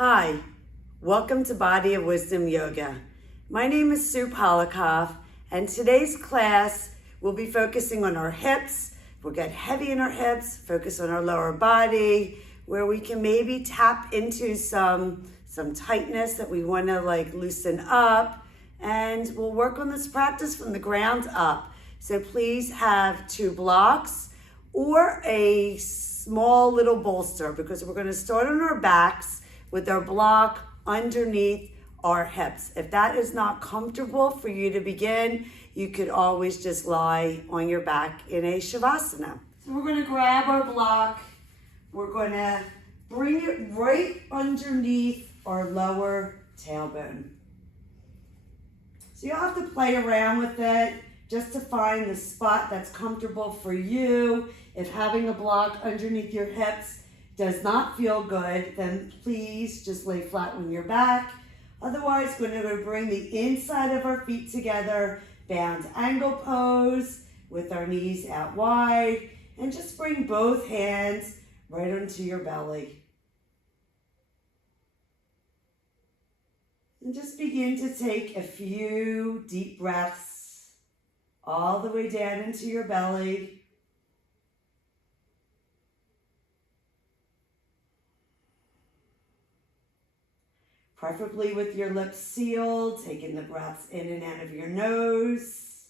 Hi, welcome to Body of Wisdom Yoga. My name is Sue Polikoff, and today's class will be focusing on our hips. We'll get heavy in our hips, focus on our lower body, where we can maybe tap into some tightness that we want to loosen up, and we'll work on this practice from the ground up. So please have 2 blocks or a small little bolster, because we're going to start on our backs with our block underneath our hips. If that is not comfortable for you to begin, you could always just lie on your back in a Shavasana. So we're going to grab our block. We're going to bring it right underneath our lower tailbone. So you'll have to play around with it just to find the spot that's comfortable for you. If having a block underneath your hips does not feel good, then please just lay flat on your back. Otherwise, we're going to bring the inside of our feet together, bound angle pose with our knees out wide, and just bring both hands right onto your belly. And just begin to take a few deep breaths all the way down into your belly. Preferably with your lips sealed, taking the breaths in and out of your nose.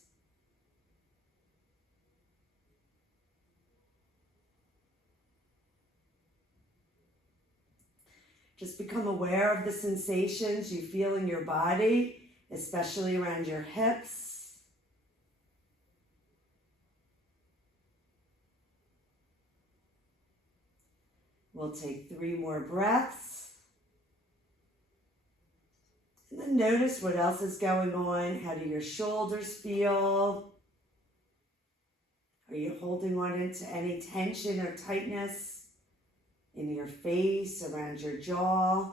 Just become aware of the sensations you feel in your body, especially around your hips. We'll take 3 more breaths. And then notice what else is going on. How do your shoulders feel? Are you holding on into any tension or tightness in your face, around your jaw?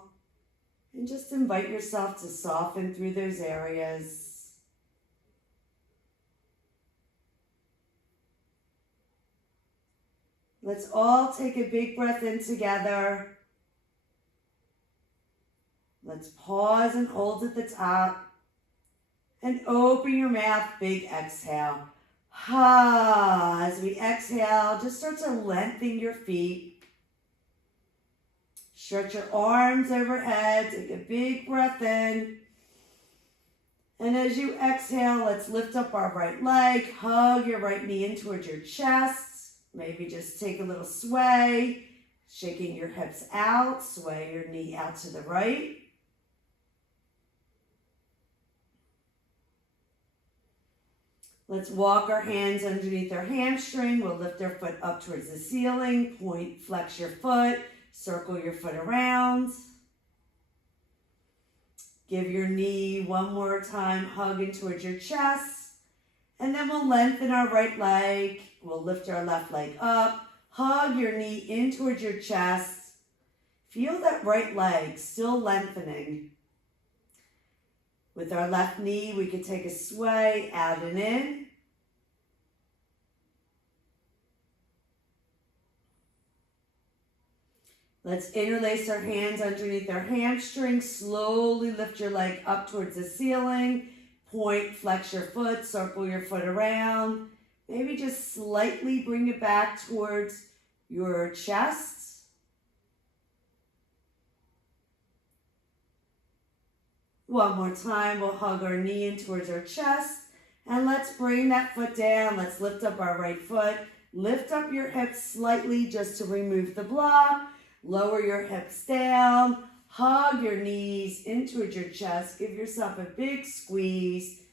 And just invite yourself to soften through those areas. Let's all take a big breath in together. Let's pause and hold at the top. And open your mouth, big exhale. Ha! As we exhale, just start to lengthen your feet. Stretch your arms overhead. Take a big breath in. And as you exhale, let's lift up our right leg. Hug your right knee in towards your chest. Maybe just take a little sway. Shaking your hips out. Sway your knee out to the right. Let's walk our hands underneath our hamstring. We'll lift our foot up towards the ceiling. Point, flex your foot. Circle your foot around. Give your knee one more time, hug in towards your chest. And then we'll lengthen our right leg. We'll lift our left leg up. Hug your knee in towards your chest. Feel that right leg still lengthening. With our left knee, we could take a sway out and in. Let's interlace our hands underneath our hamstrings. Slowly lift your leg up towards the ceiling. Point, flex your foot, circle your foot around. Maybe just slightly bring it back towards your chest. One more time, we'll hug our knee in towards our chest. And let's bring that foot down. Let's lift up our right foot. Lift up your hips slightly just to remove the block. Lower your hips down. Hug your knees in towards your chest. Give yourself a big squeeze.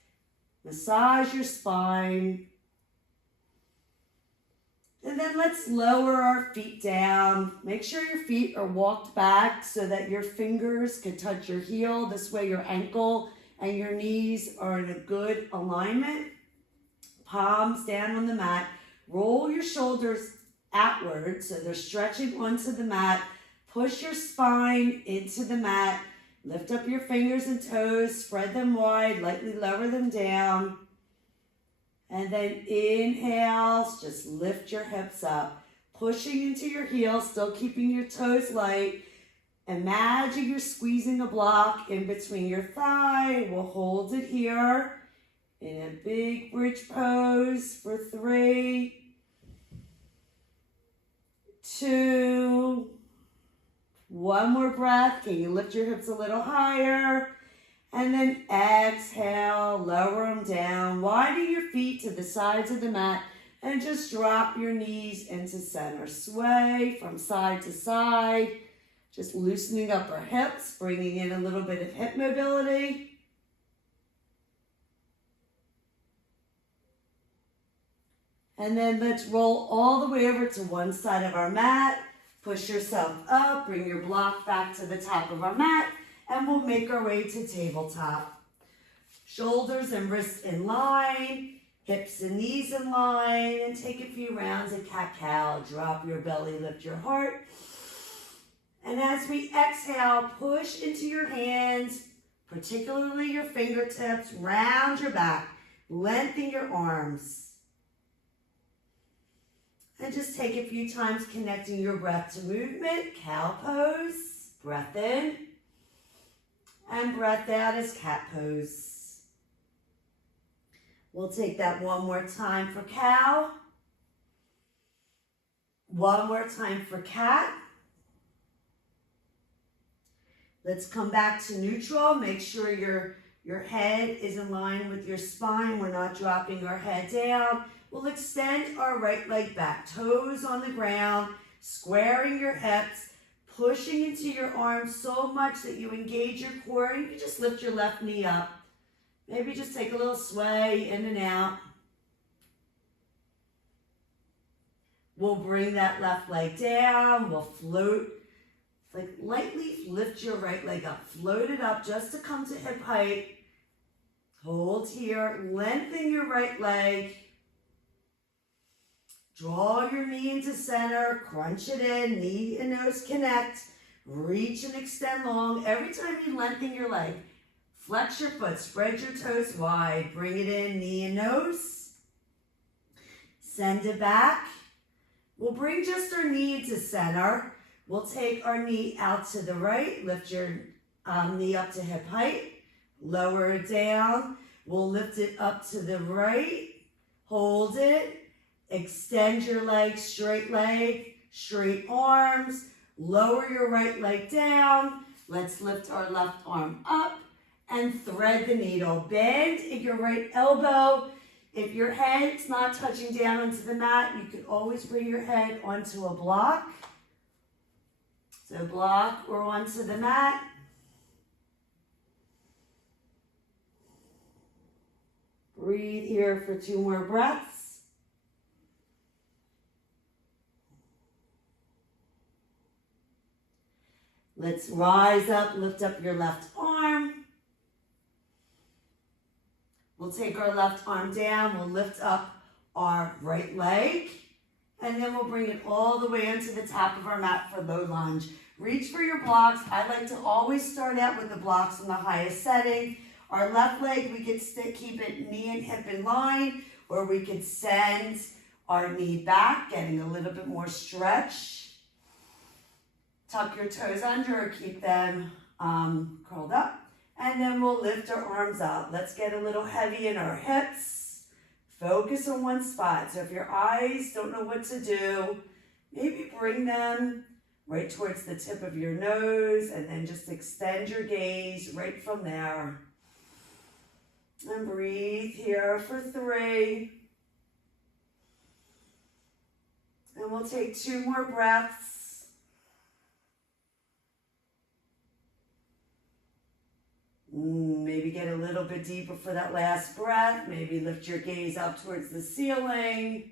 Massage your spine. And then let's lower our feet down. Make sure your feet are walked back so that your fingers can touch your heel. This way your ankle and your knees are in a good alignment. Palms down on the mat. Roll your shoulders outward so they're stretching onto the mat. Push your spine into the mat. Lift up your fingers and toes. Spread them wide. Lightly lower them down. And then inhale, just lift your hips up. Pushing into your heels, still keeping your toes light. Imagine you're squeezing a block in between your thigh. We'll hold it here in a big bridge pose for 3, 2, 1 more breath. Can you lift your hips a little higher? And then exhale, lower them down. Widen your feet to the sides of the mat and just drop your knees into center. Sway from side to side. Just loosening up our hips, bringing in a little bit of hip mobility. And then let's roll all the way over to one side of our mat. Push yourself up, bring your block back to the top of our mat, and we'll make our way to tabletop. Shoulders and wrists in line, hips and knees in line, and take a few rounds of cat-cow. Drop your belly, lift your heart. And as we exhale, push into your hands, particularly your fingertips, round your back, lengthen your arms. And just take a few times connecting your breath to movement. Cow pose, breath in, and breath out as cat pose. We'll take that one more time for cow. One more time for cat. Let's come back to neutral. Make sure your head is in line with your spine. We're not dropping our head down. We'll extend our right leg back, toes on the ground, squaring your hips, pushing into your arms so much that you engage your core. You can just lift your left knee up. Maybe just take a little sway in and out. We'll bring that left leg down. We'll float. Like lightly lift your right leg up. Float it up just to come to hip height. Hold here. Lengthen your right leg. Draw your knee into center. Crunch it in. Knee and nose connect. Reach and extend long. Every time you lengthen your leg, flex your foot. Spread your toes wide. Bring it in. Knee and nose. Send it back. We'll bring just our knee into center. We'll take our knee out to the right. Lift your knee up to hip height. Lower it down. We'll lift it up to the right. Hold it. Extend your leg, straight arms. Lower your right leg down. Let's lift our left arm up and thread the needle. Bend in your right elbow. If your head's not touching down onto the mat, you can always bring your head onto a block. So block or onto the mat. Breathe here for 2 more breaths. Let's rise up, lift up your left arm. We'll take our left arm down. We'll lift up our right leg. And then we'll bring it all the way onto the top of our mat for low lunge. Reach for your blocks. I like to always start out with the blocks in the highest setting. Our left leg, we could keep it knee and hip in line, or we could send our knee back, getting a little bit more stretch. Tuck your toes under or keep them curled up. And then we'll lift our arms up. Let's get a little heavy in our hips. Focus on one spot. So if your eyes don't know what to do, maybe bring them right towards the tip of your nose and then just extend your gaze right from there. And breathe here for 3. And we'll take 2 more breaths. Maybe get a little bit deeper for that last breath. Maybe lift your gaze up towards the ceiling.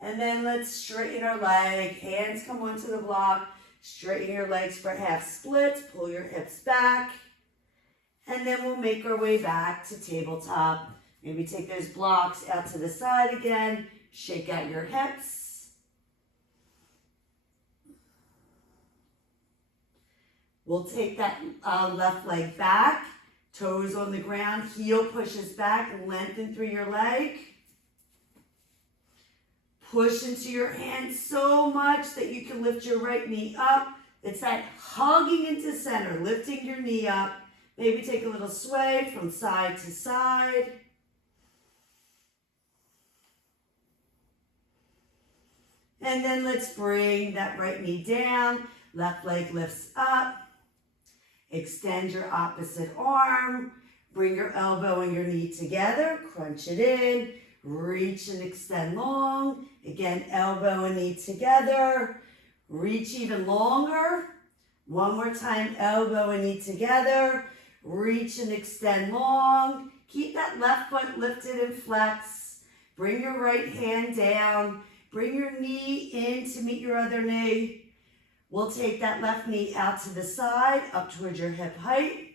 And then let's straighten our leg. Hands come onto the block. Straighten your legs for half splits. Pull your hips back. And then we'll make our way back to tabletop. Maybe take those blocks out to the side again. Shake out your hips. We'll take that left leg back. Toes on the ground. Heel pushes back. Lengthen through your leg. Push into your hands so much that you can lift your right knee up It's that hugging into center, lifting your knee up. Maybe take a little sway from side to side. And then let's bring that right knee down. Left leg lifts up. Extend your opposite arm. Bring your elbow and your knee together. Crunch it in. Reach and extend long. Again, elbow and knee together. Reach even longer. One more time, elbow and knee together. Reach and extend long. Keep that left foot lifted and flex. Bring your right hand down. Bring your knee in to meet your other knee. We'll take that left knee out to the side, up towards your hip height.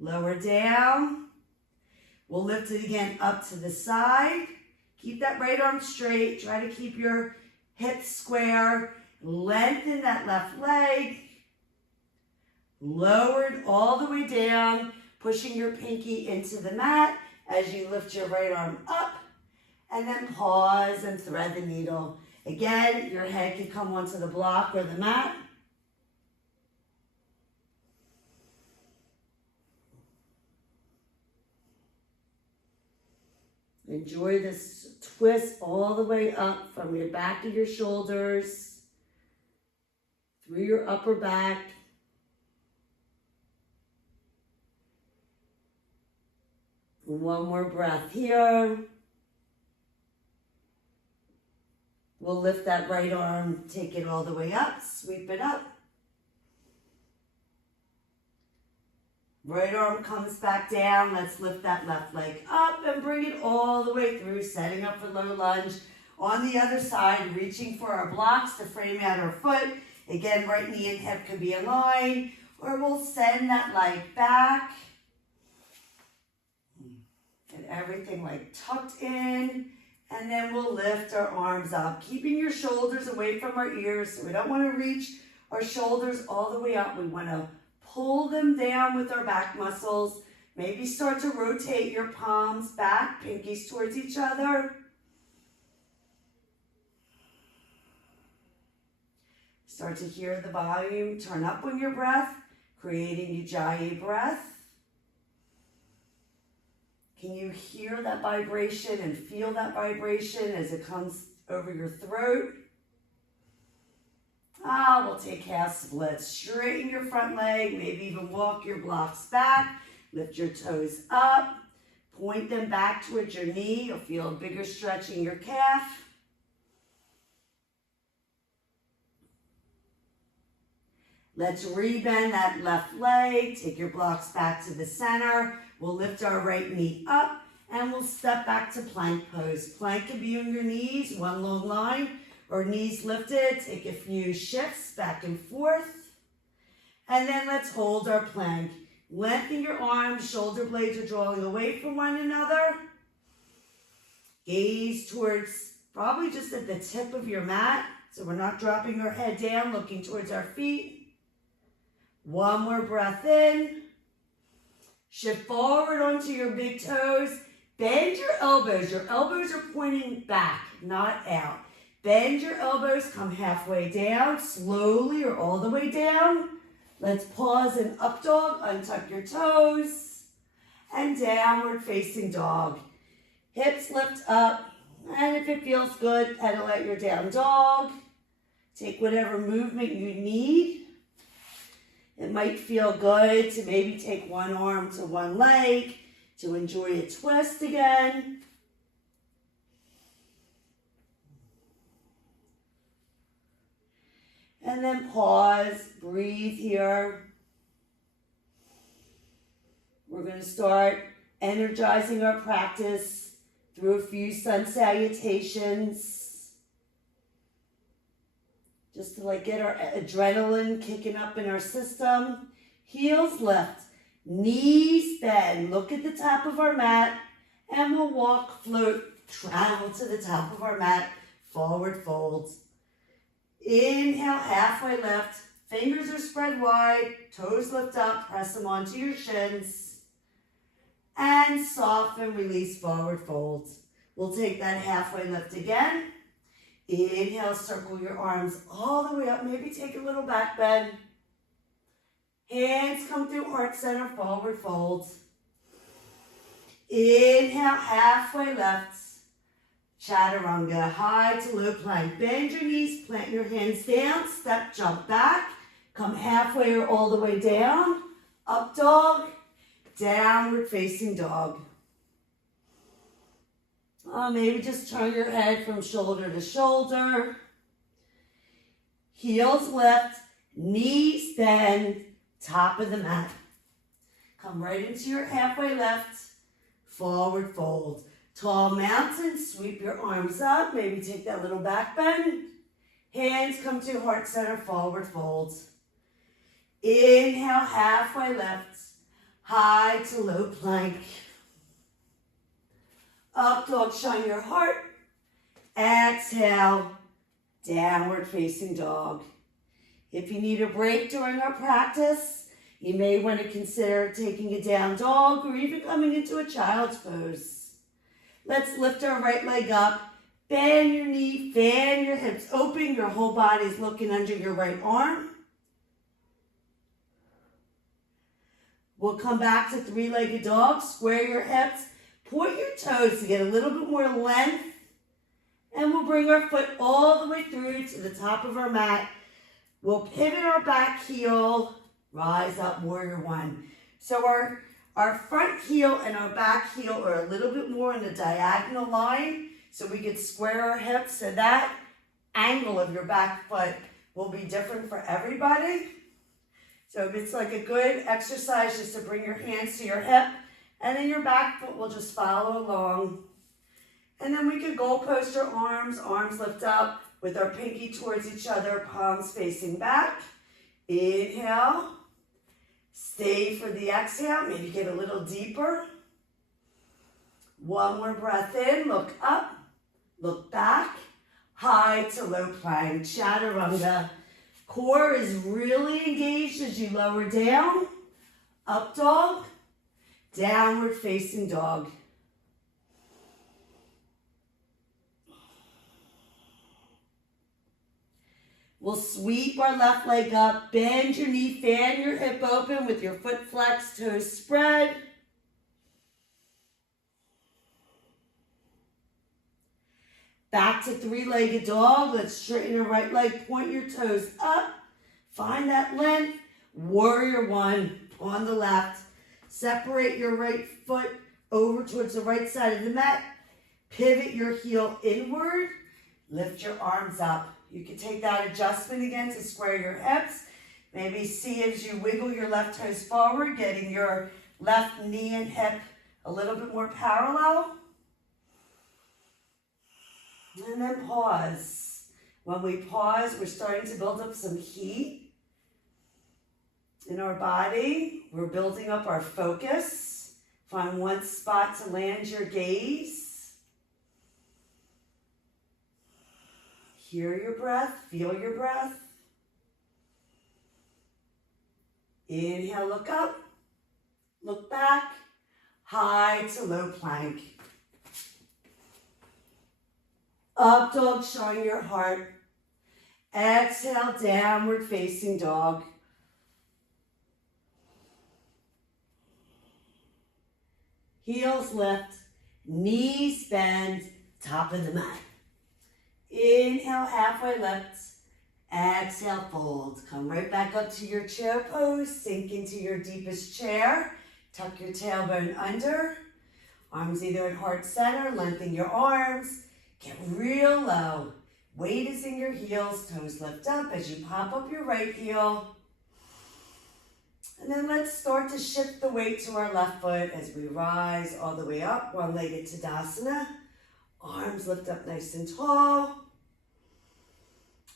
Lower down. We'll lift it again up to the side. Keep that right arm straight. Try to keep your hips square. Lengthen that left leg. Lower it all the way down, pushing your pinky into the mat as you lift your right arm up. And then pause and thread the needle. Again, your head can come onto the block or the mat. Enjoy this twist all the way up from your back of your shoulders, through your upper back. One more breath here. We'll lift that right arm, take it all the way up, sweep it up. Right arm comes back down. Let's lift that left leg up and bring it all the way through, setting up for low lunge. On the other side, reaching for our blocks to frame out our foot. Again, right knee and hip could be in line, or we'll send that leg back. Get everything like tucked in. And then we'll lift our arms up, keeping your shoulders away from our ears. So we don't want to reach our shoulders all the way up. We want to pull them down with our back muscles. Maybe start to rotate your palms back, pinkies towards each other. Start to hear the volume turn up on your breath, creating Ujjayi breath. Can you hear that vibration and feel that vibration as it comes over your throat? We'll take half splits. Straighten your front leg, maybe even walk your blocks back. Lift your toes up. Point them back towards your knee. You'll feel a bigger stretch in your calf. Let's rebend that left leg. Take your blocks back to the center. We'll lift our right knee up and we'll step back to plank pose. Plank can be on your knees, one long line, or knees lifted. Take a few shifts back and forth. And then let's hold our plank. Lengthen your arms, shoulder blades are drawing away from one another. Gaze towards probably just at the tip of your mat, so we're not dropping our head down, looking towards our feet. One more breath in. Shift forward onto your big toes. Bend your elbows. Your elbows are pointing back, not out. Bend your elbows, come halfway down, slowly or all the way down. Let's pause in up dog, untuck your toes, and downward facing dog. Hips lift up, and if it feels good, pedal out your down dog. Take whatever movement you need. It might feel good to maybe take one arm to one leg to enjoy a twist again. And then pause, breathe here. We're going to start energizing our practice through a few sun salutations. Just to like get our adrenaline kicking up in our system. Heels lift, knees bend. Look at the top of our mat and we'll walk, float, travel to the top of our mat. Forward fold. Inhale, halfway lift. Fingers are spread wide. Toes lift up. Press them onto your shins. And soften, release, forward fold. We'll take that halfway lift again. Inhale, circle your arms all the way up. Maybe take a little back bend. Hands come through heart center, forward fold. Inhale, halfway left. Chaturanga, high to low plank. Bend your knees, plant your hands down, step, jump back. Come halfway or all the way down. Up dog, downward facing dog. Maybe just turn your head from shoulder to shoulder. Heels lift, knees bend, top of the mat. Come right into your halfway left, forward fold. Tall mountain, sweep your arms up, maybe take that little back bend. Hands come to heart center, forward fold. Inhale, halfway left, high to low plank. Up dog, shine your heart. Exhale, downward facing dog. If you need a break during our practice, you may want to consider taking a down dog or even coming into a child's pose. Let's lift our right leg up. Bend your knee, fan your hips open. Your whole body's looking under your right arm. We'll come back to three-legged dog. Square your hips. Point your toes to get a little bit more length. And we'll bring our foot all the way through to the top of our mat. We'll pivot our back heel. Rise up, warrior one. So our front heel and our back heel are a little bit more in a diagonal line. So we could square our hips. So that angle of your back foot will be different for everybody. So it's like a good exercise just to bring your hands to your hip. And then your back foot will just follow along. And then we could goal post your arms lift up with our pinky towards each other, palms facing back. Inhale. Stay for the exhale. Maybe get a little deeper. One more breath in. Look up. Look back. High to low plank. Chaturanga. Core is really engaged as you lower down. Up dog. Downward facing dog. We'll sweep our left leg up, bend your knee, fan your hip open with your foot flexed, toes spread. Back to three-legged dog. Let's straighten your right leg, point your toes up, find that length. Warrior one on the left. Separate your right foot over towards the right side of the mat. Pivot your heel inward. Lift your arms up. You can take that adjustment again to square your hips. Maybe see as you wiggle your left toes forward, getting your left knee and hip a little bit more parallel. And then pause. When we pause, we're starting to build up some heat in our body. We're building up our focus. Find one spot to land your gaze. Hear your breath, feel your breath. Inhale, look up, look back, high to low plank. Up dog, showing your heart. Exhale, downward facing dog. Heels lift, knees bend, top of the mat. Inhale, halfway lift. Exhale, fold. Come right back up to your chair pose. Sink into your deepest chair. Tuck your tailbone under. Arms either at heart center. Lengthen your arms. Get real low. Weight is in your heels. Toes lift up as you pop up your right heel. And then let's start to shift the weight to our left foot as we rise all the way up. One-legged Tadasana. Arms lift up nice and tall.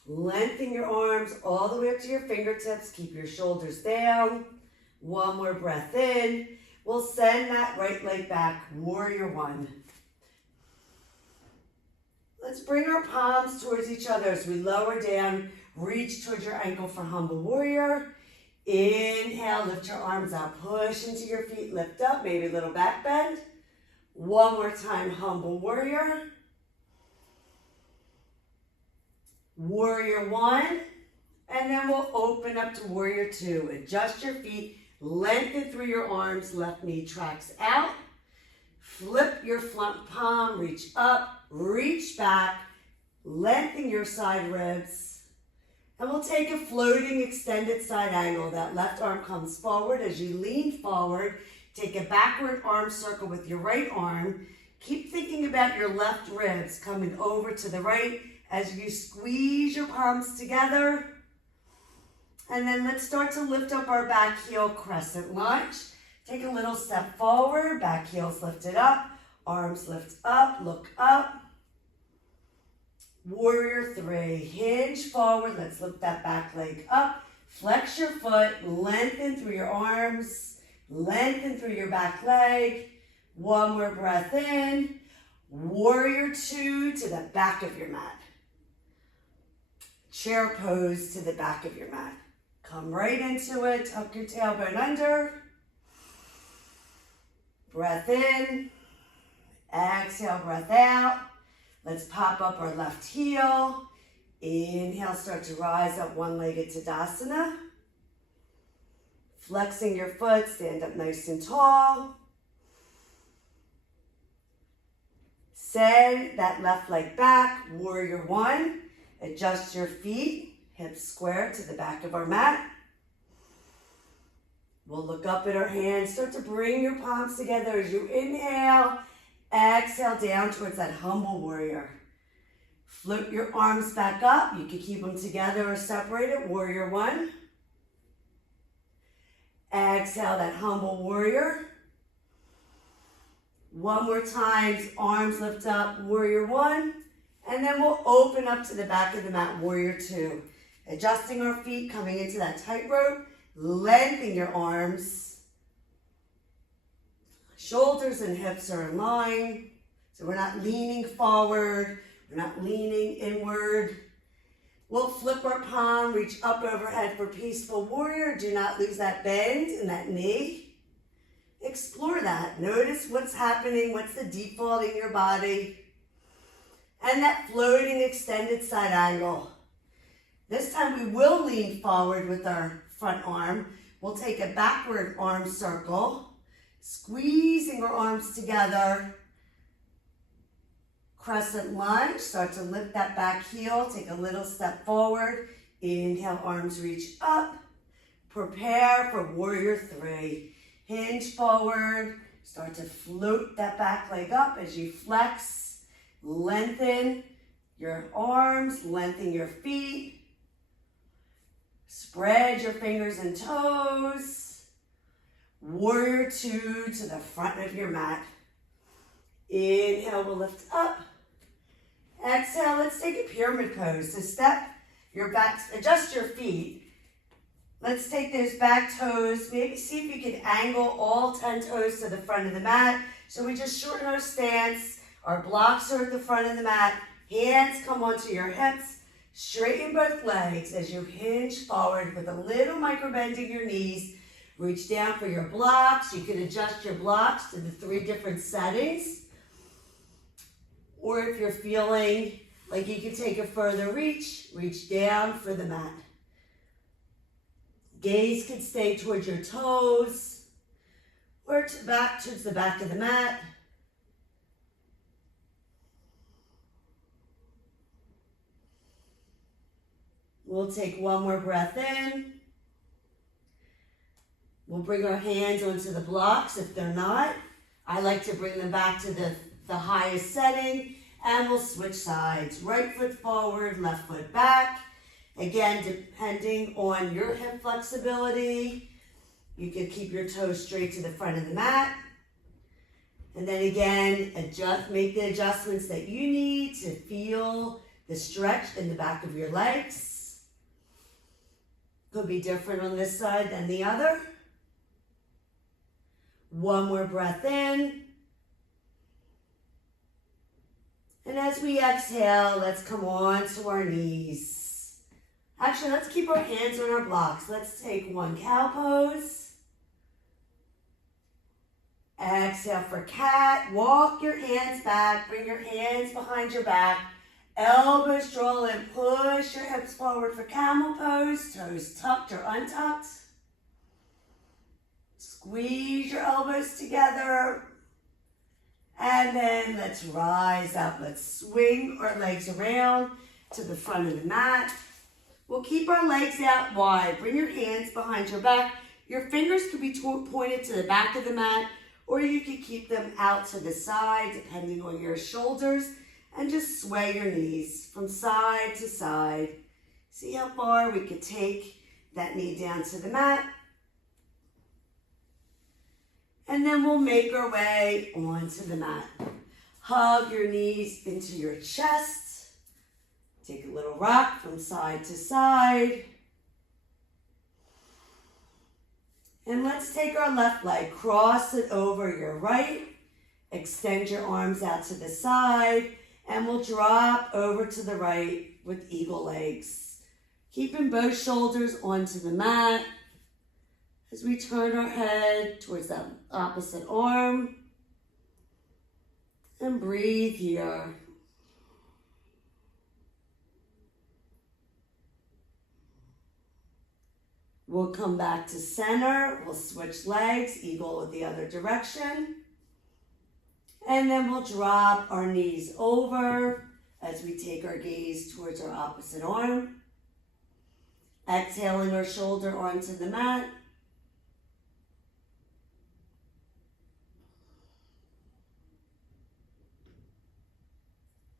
Lengthen your arms all the way up to your fingertips. Keep your shoulders down. One more breath in. We'll send that right leg back. Warrior one. Let's bring our palms towards each other as we lower down. Reach towards your ankle for humble warrior. Inhale, lift your arms out. Push into your feet. Lift up. Maybe a little back bend. One more time, humble warrior. Warrior one, and then we'll open up to warrior two. Adjust your feet, lengthen through your arms, left knee tracks out. Flip your front palm, reach up, reach back, lengthen your side ribs. And we'll take a floating extended side angle. That left arm comes forward as you lean forward. Take a backward arm circle with your right arm. Keep thinking about your left ribs coming over to the right as you squeeze your palms together. And then let's start to lift up our back heel, crescent lunge. Take a little step forward, back heels lifted up, arms lift up, look up. Warrior three, hinge forward, let's lift that back leg up. Flex your foot, lengthen through your arms, lengthen through your back leg. One more breath in. Warrior two to the back of your mat. Chair pose to the back of your mat. Come right into it, tuck your tailbone under. Breath in. Exhale, breath out. Let's pop up our left heel. Inhale, start to rise up one-legged Tadasana. Flexing your foot, stand up nice and tall. Send that left leg back, warrior one. Adjust your feet, hips square to the back of our mat. We'll look up at our hands, start to bring your palms together as you inhale. Exhale down towards that humble warrior. Float your arms back up. You can keep them together or separated. Warrior one. Exhale, that humble warrior. One more time, arms lift up, warrior one. And then we'll open up to the back of the mat, warrior two. Adjusting our feet, coming into that tightrope. Lengthen your arms. Shoulders and hips are in line. So we're not leaning forward. We're not leaning inward. We'll flip our palm, reach up overhead for peaceful warrior. Do not lose that bend in that knee. Explore that. Notice what's happening, what's the default in your body. And that floating extended side angle. This time we will lean forward with our front arm. We'll take a backward arm circle. Squeezing our arms together. Crescent lunge. Start to lift that back heel. Take a little step forward. Inhale, arms reach up. Prepare for warrior three. Hinge forward. Start to float that back leg up as you flex. Lengthen your arms. Lengthen your feet. Spread your fingers and toes. Warrior two to the front of your mat. Inhale, we'll lift up. Exhale, let's take a pyramid pose. So step your back, adjust your feet. Let's take those back toes. Maybe see if you can angle all 10 toes to the front of the mat. So we just shorten our stance. Our blocks are at the front of the mat. Hands come onto your hips. Straighten both legs as you hinge forward with a little micro bend in your knees. Reach down for your blocks. You can adjust your blocks to the 3 different settings. Or if you're feeling like you can take a further reach down for the mat. Gaze can stay towards your toes or back towards the back of the mat. We'll take one more breath in. We'll bring our hands onto the blocks if they're not. I like to bring them back to the highest setting, and we'll switch sides. Right foot forward, left foot back. Again, depending on your hip flexibility, you can keep your toes straight to the front of the mat. And then again, make the adjustments that you need to feel the stretch in the back of your legs. Could be different on this side than the other. One more breath in. And as we exhale, let's come on to our knees. Actually, let's keep our hands on our blocks. Let's take one cow pose. Exhale for cat. Walk your hands back. Bring your hands behind your back. Elbows draw in, push your hips forward for camel pose, toes tucked or untucked. Squeeze your elbows together. And then let's rise up. Let's swing our legs around to the front of the mat. We'll keep our legs out wide. Bring your hands behind your back. Your fingers could be pointed to the back of the mat, or you could keep them out to the side, depending on your shoulders, and just sway your knees from side to side. See how far we could take that knee down to the mat. And then we'll make our way onto the mat. Hug your knees into your chest. Take a little rock from side to side. And let's take our left leg, cross it over your right. Extend your arms out to the side. And we'll drop over to the right with eagle legs. Keeping both shoulders onto the mat. As we turn our head towards that opposite arm. And breathe here. We'll come back to center. We'll switch legs, eagle with the other direction. And then we'll drop our knees over as we take our gaze towards our opposite arm. Exhaling our shoulder onto the mat.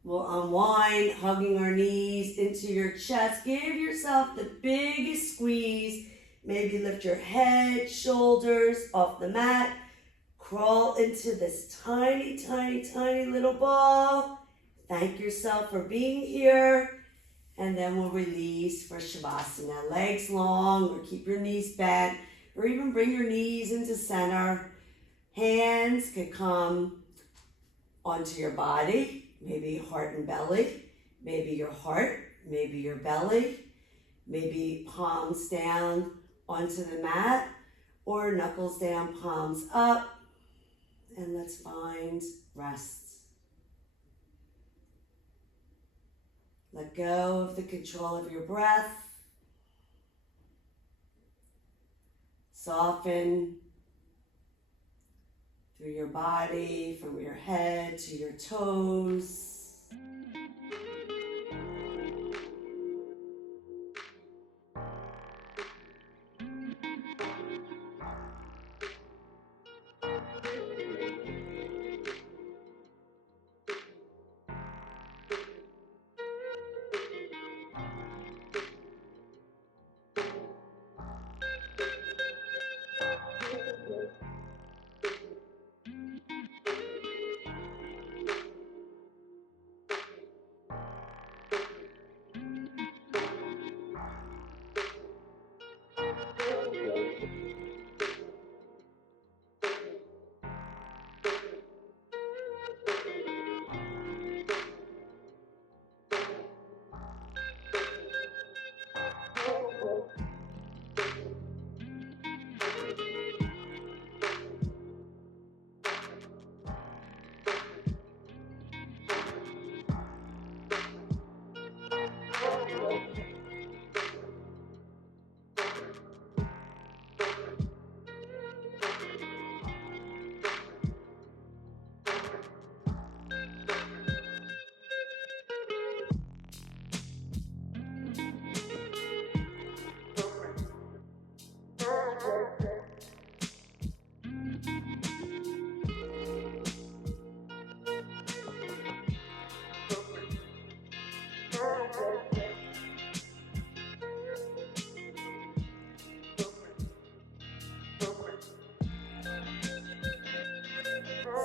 We'll unwind, hugging our knees into your chest. Give yourself the biggest squeeze. Maybe lift your head, shoulders off the mat. Crawl into this tiny, tiny, tiny little ball. Thank yourself for being here. And then we'll release for Shavasana. Legs long, or keep your knees bent, or even bring your knees into center. Hands could come onto your body. Maybe heart and belly, maybe your heart, maybe your belly, maybe palms down onto the mat, or knuckles down, palms up, and let's find rest. Let go of the control of your breath. Soften through your body, from your head to your toes.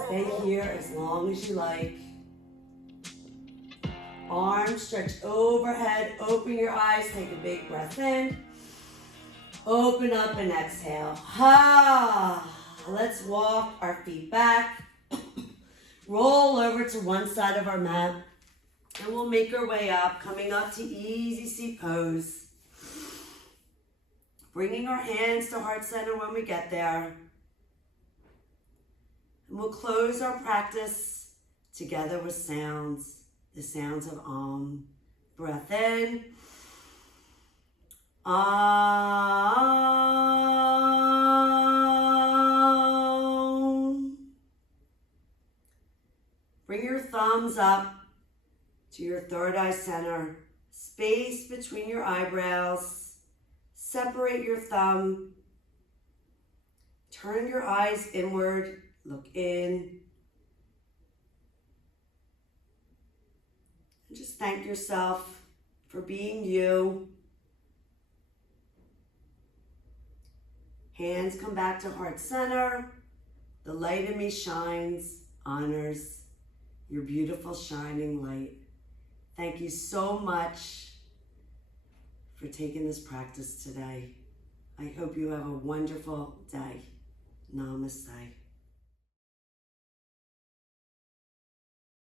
Stay here as long as you like. Arms stretch overhead, open your eyes, take a big breath in. Open up and exhale. Let's walk our feet back. Roll over to one side of our mat. And we'll make our way up, coming up to easy seat pose. Bringing our hands to heart center when we get there. And we'll close our practice together with sounds. the sounds of Om. Breath in. Om. Bring your thumbs up to your third eye center. Space between your eyebrows. Separate your thumb. Turn your eyes inward. Look in. And just thank yourself for being you. Hands come back to heart center. The light in me shines, honors your beautiful shining light. Thank you so much for taking this practice today. I hope you have a wonderful day. Namaste.